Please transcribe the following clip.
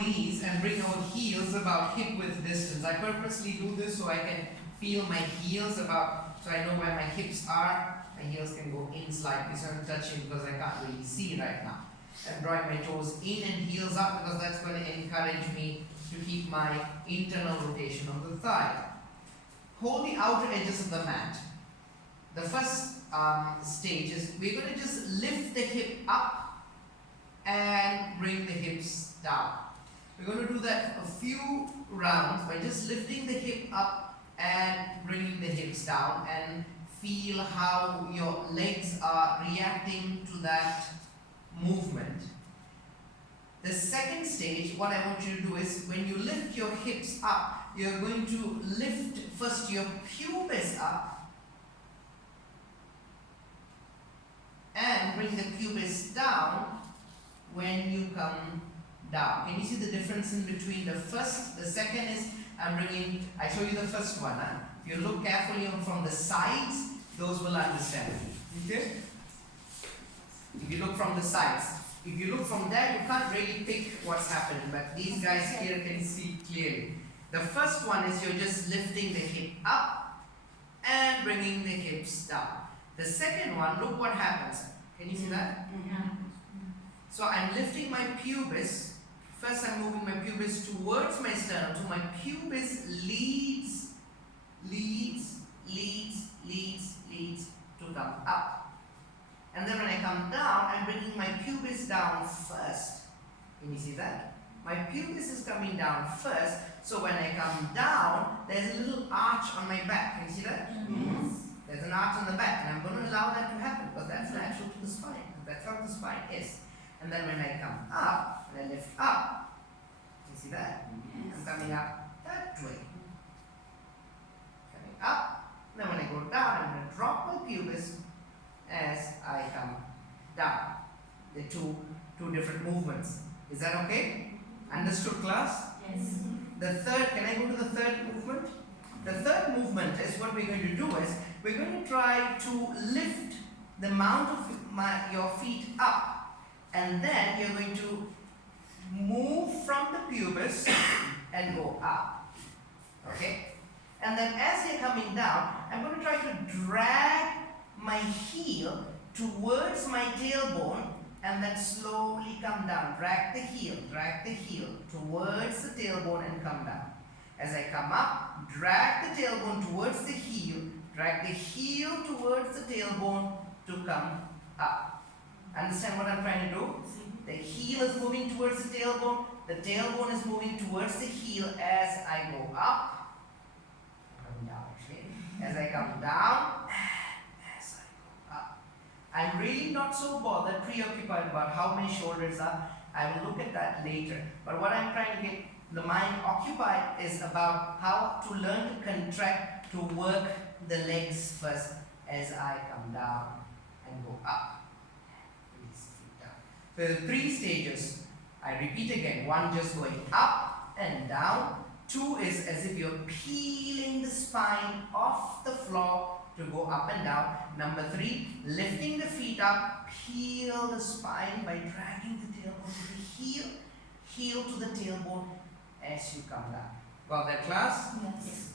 These and bring our heels about hip width distance. I purposely do this so I can feel my heels about, so I know where my hips are. My heels can go in slightly, so I'm touching because I can't really see right now. I'm drawing my toes in and heels up because that's going to encourage me to keep my internal rotation of the thigh. Hold the outer edges of the mat. The first stage is we're going to just lift the hip up and bring the hips down. We're going to do that a few rounds by just lifting the hip up and bringing the hips down, and feel how your legs are reacting to that movement. The second stage, what I want you to do is when you lift your hips up, you're going to lift first your pubis up and bring the pubis down when you come down. Can you see the difference in between the first? The second is I show you the first one. If you look carefully from the sides, those will understand. Okay? If you look from the sides. If you look from there, you can't really pick what's happening, but these guys here can see clearly. The first one is you're just lifting the hip up and bringing the hips down. The second one, look what happens. Can you see that? Yeah. So I'm lifting my pubis. First I'm moving my pubis towards my sternum. So my pubis leads to come up. And then when I come down, I'm bringing my pubis down first. Can you see that? My pubis is coming down first. So when I come down, there's a little arch on my back. Can you see that? Yes. There's an arch on the back, and I'm going to allow that to happen because that's natural to the spine. That's how the spine is. And then when I come up, when I lift up, you see that? Yes. I'm coming up that way. Coming up. Then when I go down, I'm going to drop my pubis as I come down. The two different movements. Is that okay? Understood, class? Yes. The third, can I go to the third movement? The third movement is what we're going to do is, we're going to try to lift the mount of your feet up, and then you're going to move from the pubis and go up. Okay? And then as you're coming down, I'm going to try to drag my heel towards my tailbone and then slowly come down. Drag the heel towards the tailbone and come down. As I come up, drag the tailbone towards the heel, drag the heel towards the tailbone to come up. Understand what I'm trying to do? The heel is moving towards the tailbone is moving towards the heel as I go up. Come down actually. As I come down, as I go up. I'm really not so preoccupied about how many shoulders are. I will look at that later. But what I'm trying to get the mind occupied is about how to learn to contract, to work the legs first as I come down and go up. Release the feet down. So the three stages, I repeat again. One, just going up and down. Two is as if you're peeling the spine off the floor to go up and down. Number three, lifting the feet up, peel the spine by dragging the tailbone to the heel to the tailbone as you come down. Got that, class? Yes.